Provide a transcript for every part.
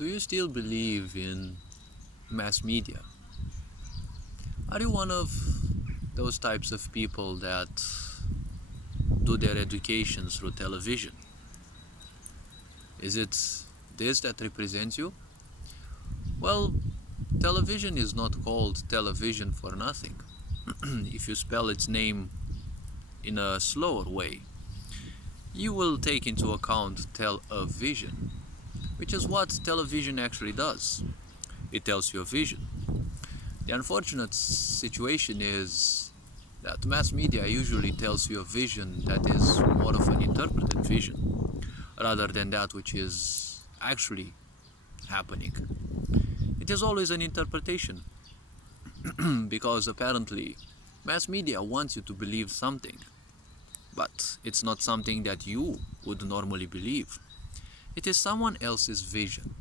Do you still believe in mass media? Are you one of those types of people that do their education through television? Is it this that represents you? Well, television is not called television for nothing. If you spell its name in a slower way, you will take into account television, which is what television actually does. It tells you a vision. The unfortunate situation is that mass media usually tells you a vision that is more of an interpreted vision rather than that which is actually happening. It is always an interpretation because apparently mass media wants you to believe something, but it's not something that you would normally believe. It is someone else's vision.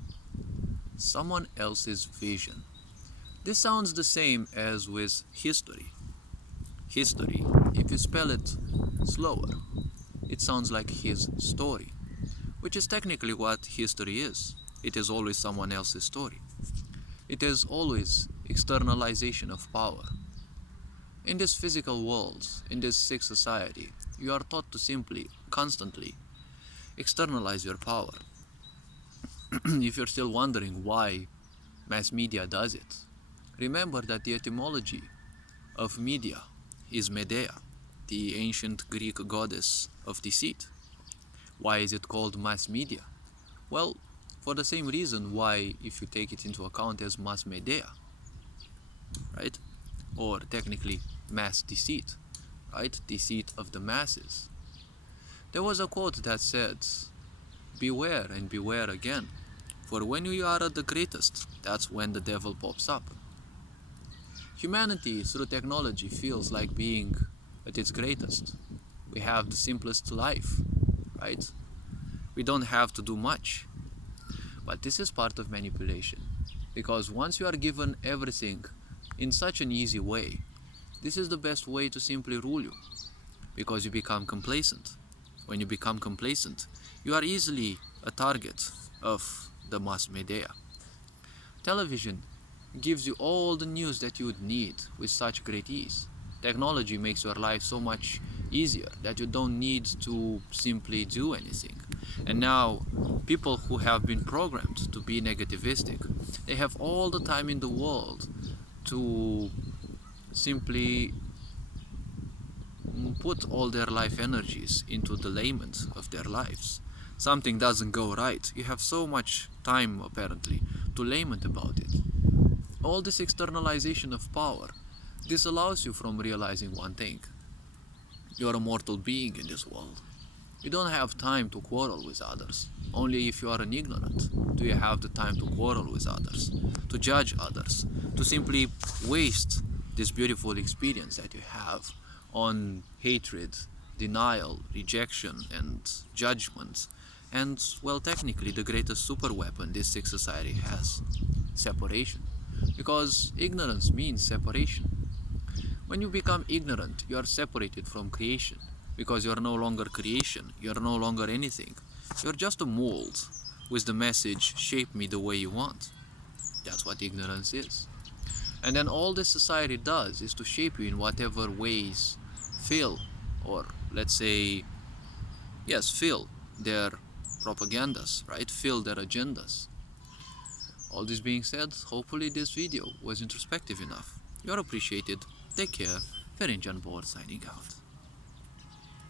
Someone else's vision. This sounds the same as with history. History, if you spell it slower, it sounds like his story, which is technically what history is. It is always someone else's story. It is always externalization of power. In this physical world, in this sick society, you are taught to simply, constantly externalize your power. If you're still wondering why mass media does it, remember that the etymology of media is Medeia, the ancient Greek goddess of deceit. Why is it called mass media? Well, for the same reason why, if you take it into account as mass media, right? Or technically mass deceit, right? Deceit of the masses. There was a quote that said, "Beware and beware again, for when you are at the greatest, that's when the devil pops up." Humanity through technology feels like being at its greatest. We have the simplest life, right? We don't have to do much. But this is part of manipulation, because once you are given everything in such an easy way, this is the best way to simply rule you, because you become complacent. When you become complacent, you are easily a target of the mass media. Television gives you all the news that you would need with such great ease. Technology makes your life so much easier that you don't need to simply do anything. And now, people who have been programmed to be negativistic, they have all the time in the world to simply put all their life energies into the lament of their lives. Something doesn't go right, you have so much time apparently to lament about it. All this externalization of power disallows you from realizing one thing. You're a mortal being in this world. You don't have time to quarrel with others. Only if you are an ignorant do you have the time to quarrel with others, to judge others, to simply waste this beautiful experience that you have on hatred, denial, rejection, and judgment. And, well, technically the greatest super weapon this sick society has: separation. Because ignorance means separation. When you become ignorant, you are separated from creation. Because you are no longer creation, you are no longer anything. You are just a mold with the message, shape me the way you want. That's what ignorance is. And then all this society does is to shape you in whatever ways fill, or let's say, yes, fill their propagandas, right? Fill their agendas. All this being said, hopefully this video was introspective enough. You're appreciated. Take care. Ferenc on board signing out.